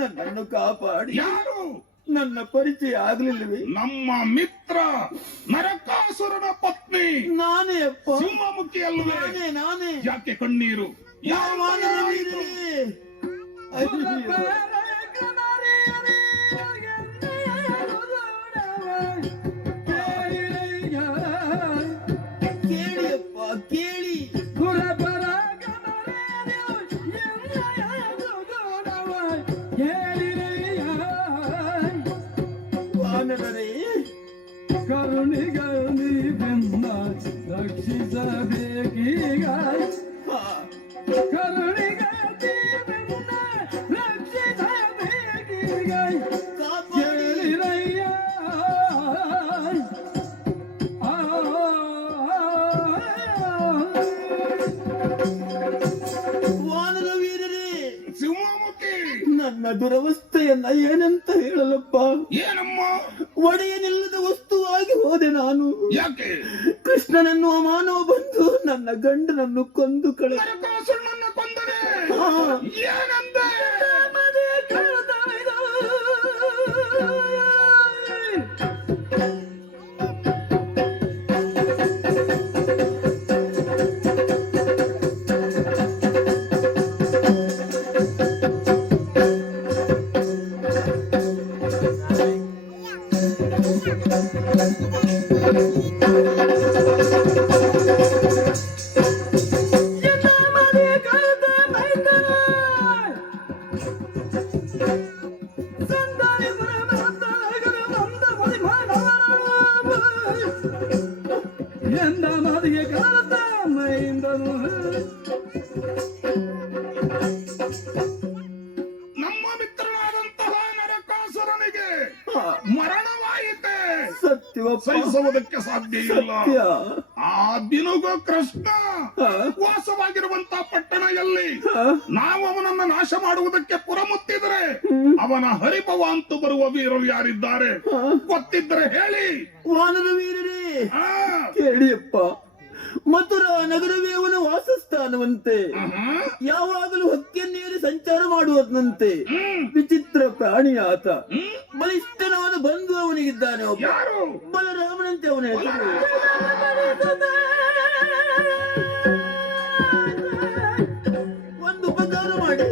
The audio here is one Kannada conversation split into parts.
ನನ್ನನ್ನು ಕಾಪಾಡಿ. ಯಾರು? ನನ್ನ ಪರಿಚಯ ಆಗ್ಲಿಲ್ಲವೇ? ನಮ್ಮ ಮಿತ್ರ ನರಕಾಸುರನ ಪತ್ನಿ ನಾನೇ ಅಪ್ಪ. ಸಿಂಹಮುಖಿ ಅಲ್ವೇ? ನಾನೇ. ಯಾಕೆ ಕಣ್ಣೀರು? ಕೇಳಿಯಪ್ಪ ಕೇಳಿ. ಕರುಣಿಗನಿ ಬೆನ್ನ ರಕ್ಷಿಸಬೇಕೀಗ, ಕರುಣಿಗನಿ ಬೆನ್ನ ರಕ್ಷಿಸಬೇಕೀಗ, ಕೇಳಿರಯ್ಯ. ವಾನರ ವೀರರೇ, ಸಿಂಹಮುಖಿ ನನ್ನ ದುರವಸ್ಥೆಯನ್ನ ಏನಂತ ಹೇಳಲಪ್ಪ? ಏನಮ್ಮ? ಒಡೆಯನಿಲ್ಲದ ವಸ್ತುವಾಗಿ ಹೋದೆ ನಾನು. ಯಾಕೆ? ಕೃಷ್ಣನನ್ನು ಮಾನವ ಬಂದು ನನ್ನ ಗಂಡನನ್ನು ಕೊಂದು ಕಳೆ. ನರಕಾಸುರನನ್ನ ಕೊಂದರೆ ಏನಂದೆ? ನಮ್ಮ ಮಿತ್ರನಾದಂತಹ ನರಕಾಸುರನಿಗೆ ಮರಣವಾಯಿತೆ. ಸಹಿಸುವುದಕ್ಕೆ ಸಾಧ್ಯ ಇಲ್ಲ. ಆ ದಿನಗೂ ಕೃಷ್ಣ ವಾಸವಾಗಿರುವಂತಹ ಪಟ್ಟಣ ಎಲ್ಲಿ? ನಾವು ಅವನನ್ನ ನಾಶ ಮಾಡುವುದಕ್ಕೆ ಪುರಮುತ್ತಿದ್ರೆ ಅವನ ಹರಿಭವ ಅಂತೂ ಬರುವ ವೀರರು ಯಾರಿದ್ದಾರೆ ಗೊತ್ತಿದ್ರೆ ಹೇಳಿ. ವಾನರ ವೀರರೇ ಕೇಳಿಯಪ್ಪ, ಮಥುರಾ ನಗರವೇ ಅವನ ವಾಸಸ್ಥಾನವಂತೆ. ಯಾವಾಗಲೂ ಹಕ್ಕಿಯನ್ನೇರಿ ಸಂಚಾರ ಮಾಡುವುದಂತೆ. ವಿಚಿತ್ರ ಪ್ರಾಣಿ ಆತ. ಬಲಿಷ್ಠನಾದ ಬಂಧು ಅವನಿಗಿದ್ದಾನೆ ಒಬ್ಬ, ಬಲರಾಮನಂತೆ ಅವನ ಹೆಸರು. ಒಂದು ಉಪಕಾರ ಮಾಡಿ,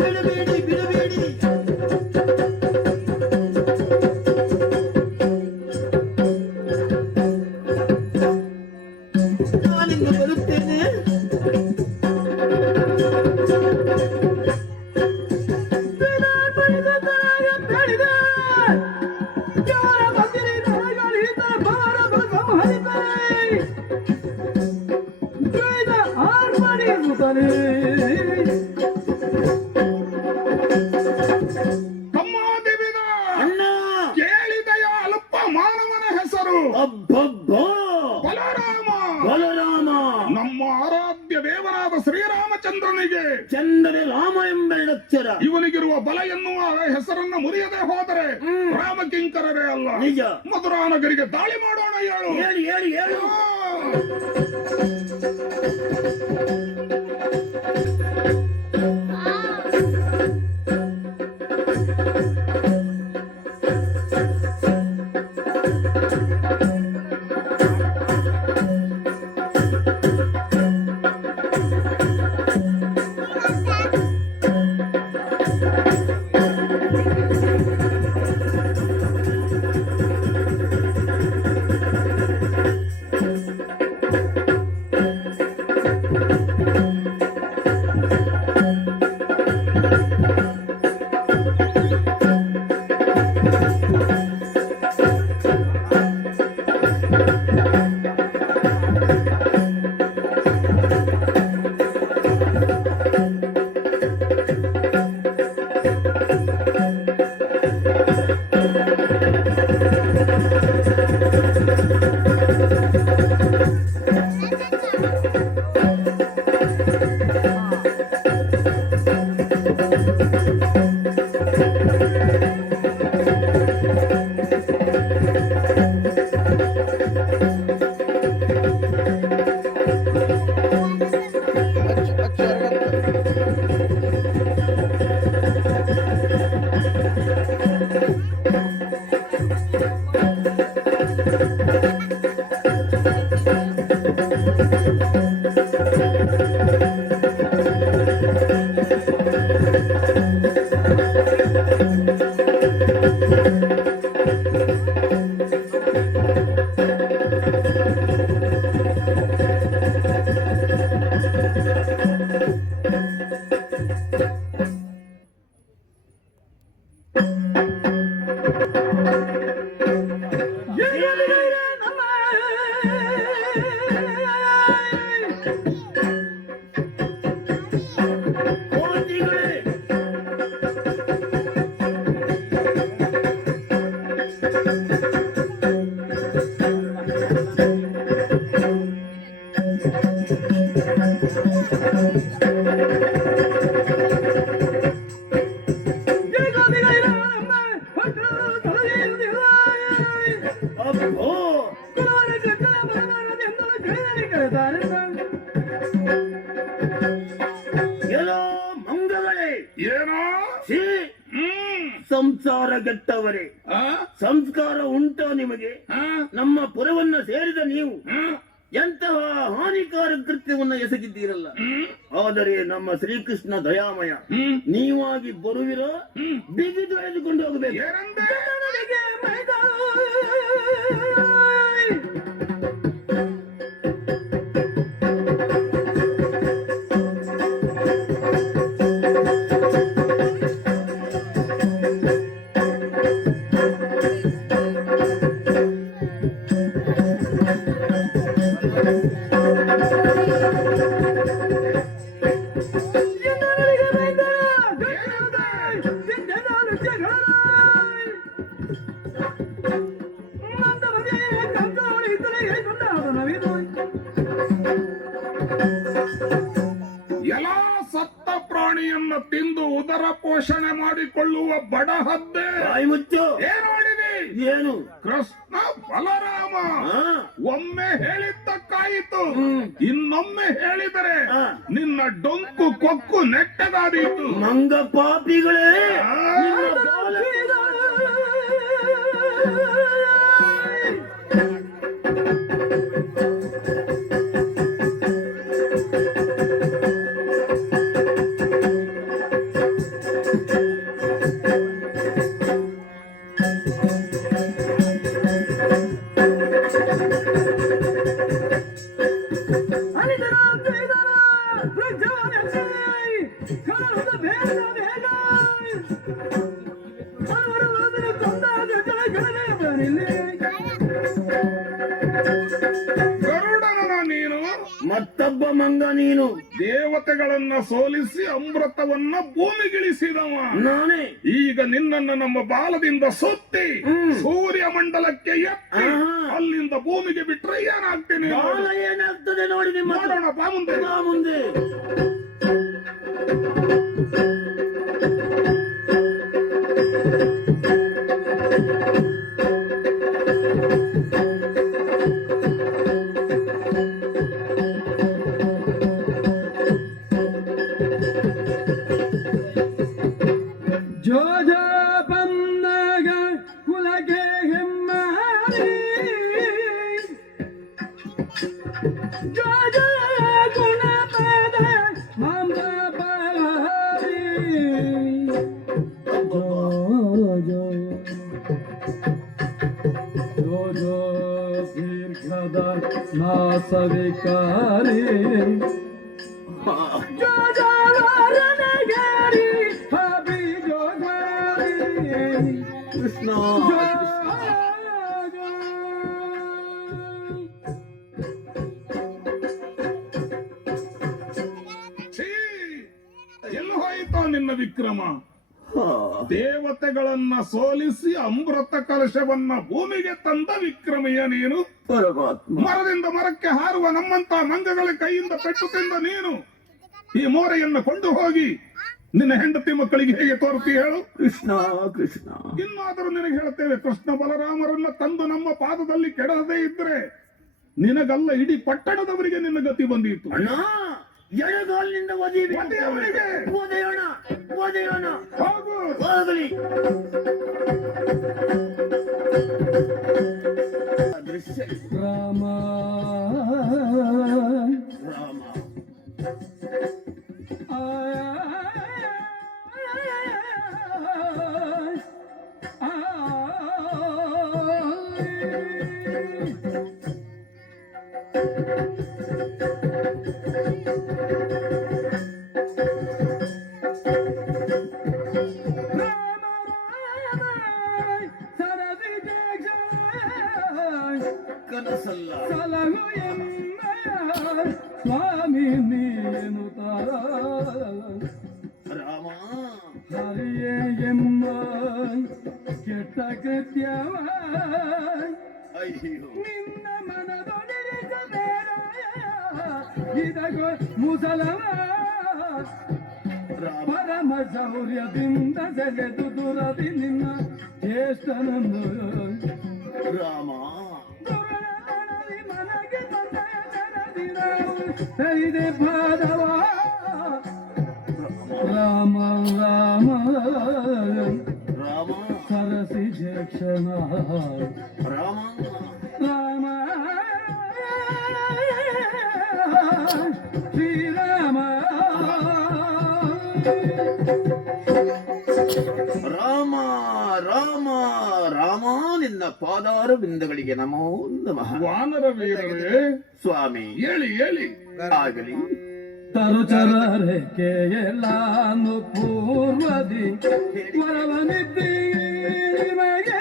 ಬಿಡಬೇಡಿ ಬಿಡಬೇಡಿ. ನಾನಿಂದ ಬರುತ್ತೇನೆ. ಅಣ್ಣ ಕೇಳಿದೆಯ ಅಲ್ಪ ಮಾನವನ ಹೆಸರು? ಅಬ್ಬಬ್ಬಾ, ಬಲರಾಮ. ಇವನಿಗೆ ಚಂದನೆ ರಾಮ ಎಂಬೆರಡಕ್ಷರ. ಇವನಿಗಿರುವ ಬಲ ಎನ್ನುವ ಹೆಸರನ್ನ ಮುರಿಯದೆ ಹೋದರೆ ರಾಮಕಿಂಕರರೇ ಅಲ್ಲ. ನಿಜ. ಮಧುರಾನಗರಿಗೆ ದಾಳಿ ಮಾಡೋಣ. ಹೇಳು ಹೇಳಿ ಹೇಳಿ ಹೇಳು. ಏನೋ ಮಂಗಗಳೇ, ಏನೋ ಛೀ, ಸಂಸಾರ ಗೆಟ್ಟವರೇ, ಸಂಸ್ಕಾರ ಉಂಟೋ ನಿಮಗೆ? ನಮ್ಮ ಪುರವನ್ನ ಸೇರಿದ ನೀವು ಎಂತಹ ಹಾನಿಕಾರಕ ಕೃತ್ಯವನ್ನ ಎಸಗಿದ್ದೀರಲ್ಲ. ಆದರೆ ನಮ್ಮ ಶ್ರೀಕೃಷ್ಣ ದಯಾಮಯ, ನೀವಾಗಿ ಬರುವಿರೋ ಬಿಗಿದು ಎಳೆದುಕೊಂಡು ಹೋಗಬೇಕು. ಎಲ್ಲ ಸತ್ತ ಪ್ರಾಣಿಯನ್ನ ತಿಂದು ಉದರ ಪೋಷಣೆ ಮಾಡಿಕೊಳ್ಳುವ ಬಡ ಹದ್ದೆ ಬಾಯಿ ಮುಚ್ಚು. ಏನ್ ಮಾಡಿದಿ? ಏನು? ಕೃಷ್ಣ ಬಲರಾಮ ಒಮ್ಮೆ ಹೇಳಿದ್ದಕ್ಕಾಯಿತು, ಇನ್ನೊಮ್ಮೆ ಹೇಳಿದರೆ ನಿನ್ನ ಡೊಂಕು ಕೊಕ್ಕು ನೆಟ್ಟಗಾದೀತು. ಮಂಗ ಪಾಪಿಗಳೇ, ನಿಮ್ಮ ಬಾಲ ಗರುಡನ ನೀನು, ಮತ್ತೊಬ್ಬ ಮಂಗ ನೀನು. ದೇವತೆಗಳನ್ನ ಸೋಲಿಸಿ ಅಮೃತವನ್ನ ಭೂಮಿಗಿಳಿಸಿದವ ನಾನೇ. ಈಗ ನಿನ್ನನ್ನು ನಮ್ಮ ಬಾಲದಿಂದ ಸುತ್ತಿ ಸೂರ್ಯ ಮಂಡಲಕ್ಕೆ ಎತ್ತಿ ಅಲ್ಲಿಂದ ಭೂಮಿಗೆ ಬಿಟ್ರೆ ಏನಾಗ್ತೀನಿ? ಬಾಲ ಏನಾಗ್ತದೆ ನೋಡಿ ನಿಮ್ಮ. ನೋಡೋಣ ಬಾ ಮುಂದೆ. ಮುಂದೆ ಜೋ ಜೋ ಬಂದಾಗ ಕುಲಗೆ ಹೆಮ್ಮಾರಿ ಜೋ ಜೋ ಗುಣಪದ ಮಾಂಬ ಬಾರಿ ಜೋ ಜೋ ಜೋ ಜೋ ದೀರ್ಘದ ನಾಸವಿಕಾರಿ ಜೋ ಜೋ ವಾರಣಗಾರಿ ಹಬಿ ಜೋ ಗಾರಿ ಕೃಷ್ಣ ಜೋ ಛೀ! ಎಲ್ಲಿ ಹೋಯಿತೋ ನಿನ್ನ ವಿಕ್ರಮ? ಹಾ. ದೇವತೆಗಳನ್ನ ಸೋಲಿಸಿ ಅಮೃತ ಕಲಶವನ್ನ ಭೂಮಿಗೆ ತಂದ ವಿಕ್ರಮೆಯ ನೀನು. ಪರಮಾತ್ಮ ಮರದಿಂದ ಮರಕ್ಕೆ ಹಾರುವ ನಮ್ಮಂತ ಮಂಗಗಳ ಕೈಯಿಂದ ಪೆಟ್ಟು ತಿಂದ ನೀನು ಈ ಮೋರೆಯನ್ನು ಕೊಂಡು ಹೋಗಿ ನಿನ್ನ ಹೆಂಡತಿ ಮಕ್ಕಳಿಗೆ ಹೇಗೆ ತೋರ್ತಿ ಹೇಳು? ಕೃಷ್ಣ ಕೃಷ್ಣ ಇನ್ನಾದರೂ ನಿನಗೆ ಹೇಳ್ತೇವೆ, ಕೃಷ್ಣ ಬಲರಾಮರನ್ನ ತಂದು ನಮ್ಮ ಪಾದದಲ್ಲಿ ಕೆಡದೇ ಇದ್ರೆ ನಿನಗಲ್ಲ ಇಡೀ ಪಟ್ಟಣದವರಿಗೆ ನಿನ್ನ ಗತಿ ಬಂದಿತ್ತು. ಅಣ್ಣ ಎಡಗಾಲಿನಿಂದ ಒದೆಯವನಿಗೆ. ಓದೆಯೋಣ ಓದೆಯೋಣ ಹೋಗು. ಹೋಗಲಿ ದೃಶ್ಯ ರಾಮ ರಾಮ ಕನಸಲ್ಲ ಸಲಹು ಎನ್ನಯ ಸ್ವಾಮಿ ನೀನು ರಾಮ ಹರಿಯೇ ಎಮ್ಮ ಕೆಟ್ಟ ಕೃತ್ಯವ ಅಯ್ಯೋ ನಿನ್ನ ಮನದೊಡೆರಿಸಬೇಡ ಇದಗೋ ಮುಸಲವ ರಾಮ ಪರಮ ಶೌರ್ಯದಿಂದ ಸೆಳೆದು ದುರದಿ ನಿನ್ನ ಜ್ಯೇಷ್ಠನನ್ನು ರಾಮ ದುರಳದಿ ಮನಗೆ ಬಂದ ಜನದಿ ನಾವು ಸೈದೆ ಪಾದವ ರಾಮ ರಾಮ ರಾಮ ಸರಸಿ ಜಕ್ಷಣ ರಾಮ ರಾಮ ಶ್ರೀರಾಮ ರಾಮ ರಾಮ ರಾಮ ನಿನ್ನ ಪಾದಾರ ಬಿಂದಗಳಿಗೆ ನಮೋ ನಮಃ. ವಾನರ ವೀರರೇ, ಸ್ವಾಮಿ ಹೇಳಿ ಹೇಳಿ. ಆಗಲಿ ತರುಚರರೆ ಕೇಳಾನು ಪೂರ್ವದಿ ವರವನಿದ್ದಿ ನಿಮಗೆ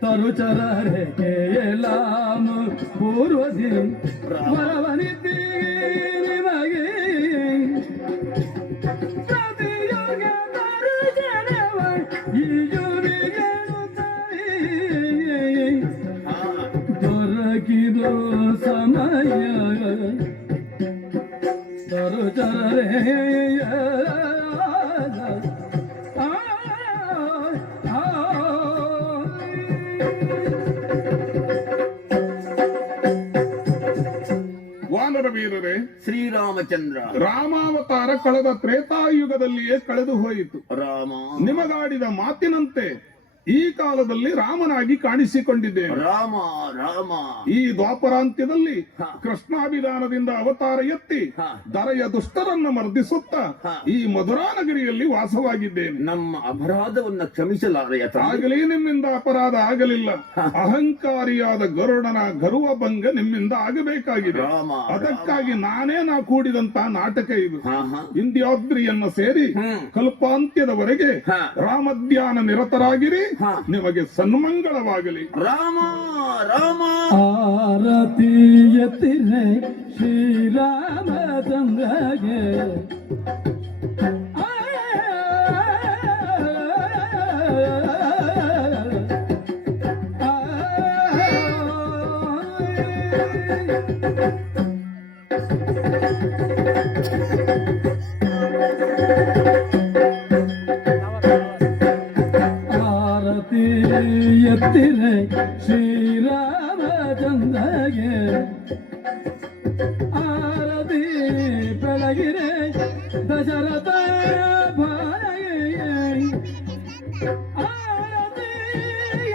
ತರುಚರರೆ ಕೇಳಾನು ಪೂರ್ವದಿ ವರವನಿದ್ದಿ ನಿಮಗೆ ಪ್ರತಿಯೋಗ ತರುಚರವ ಈ ಯುವಿಗೆನು ಹಾ ದೊರಕಿದೋ ಸಮಯ ತರುಚರರೆ ವಾನರ ವೀರರೇ, ಶ್ರೀರಾಮಚಂದ್ರ ರಾಮಾವತಾರ ಕಳೆದ ತ್ರೇತಾಯುಗದಲ್ಲಿಯೇ ಕಳೆದು ಹೋಯಿತು. ರಾಮ ನಿಮಗಾಡಿದ ಮಾತಿನಂತೆ ಈ ಕಾಲದಲ್ಲಿ ರಾಮನಾಗಿ ಕಾಣಿಸಿಕೊಂಡಿದ್ದೇನೆ. ರಾಮ ರಾಮ ಈ ದ್ವಾಪರಾಂತ್ಯದಲ್ಲಿ ಹ. ಕೃಷ್ಣಾಭಿಧಾನದಿಂದ ಅವತಾರ ಎತ್ತಿ ಹ. ದರೆಯ ದುಷ್ಟರನ್ನ ಮರ್ದಿಸುತ್ತಾ ಹ. ಈ ಮಧುರಾನಗರಿಯಲ್ಲಿ ವಾಸವಾಗಿದ್ದೇನೆ. ನಮ್ಮ ಅಪರಾಧವನ್ನ ಕ್ಷಮಿಸಲಾರೆಯ ತಂದೆ. ಆಗಲೇ ನಿಮ್ಮಿಂದ ಅಪರಾಧ ಆಗಲಿಲ್ಲ. ಅಹಂಕಾರಿಯಾದ ಗರುಡನ ಗರ್ವ ಭಂಗ ನಿಮ್ಮಿಂದ ಆಗಬೇಕಾಗಿದೆ. ರಾಮ ಅದಕ್ಕಾಗಿ ನಾನೇ ಕೂಡಿದಂತ ನಾಟಕ ಇದು. ಹಾ ಹಾ ಇಂದ್ಯಾದ್ರಿಯನ್ನ ಸೇರಿ ಹ್ಮ್. ಕಲ್ಪಾಂತ್ಯದವರೆಗೆ ಹ. ರಾಮಧ್ಯಾನ ನಿರತರಾಗಿರಿ. ಹಾ. ನಿಮಗೆ ಸನ್ಮಂಗಳವಾಗಲಿ. ರಾಮ ರಾಮ ಆರತಿ ಎತ್ತಿರೆ ಶ್ರೀರಾಮಚಂದ್ರಗೆ ಆರತಿ ಎತ್ತಿರೆ ಶ್ರೀರಾಮಚಂದ್ರಗೆ ಆರತಿ ಬೆಳಗಿರೆ ದಶರಥ ಭಾರಗೆ ಆರತಿ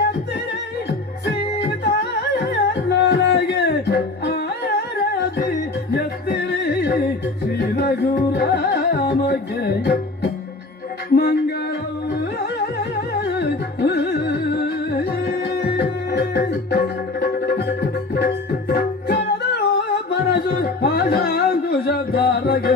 ಎತ್ತಿರೆ ಸೀತಾಯನಗೆ ಆರತಿ ಎತ್ತಿರೆ ಶ್ರೀ ರಘುರಾಮಗೆ ಮಂಗಳ ಕರದಳು ಪರಶು ಆಶಾಂಕುಶ ದ್ವಾರಗೆ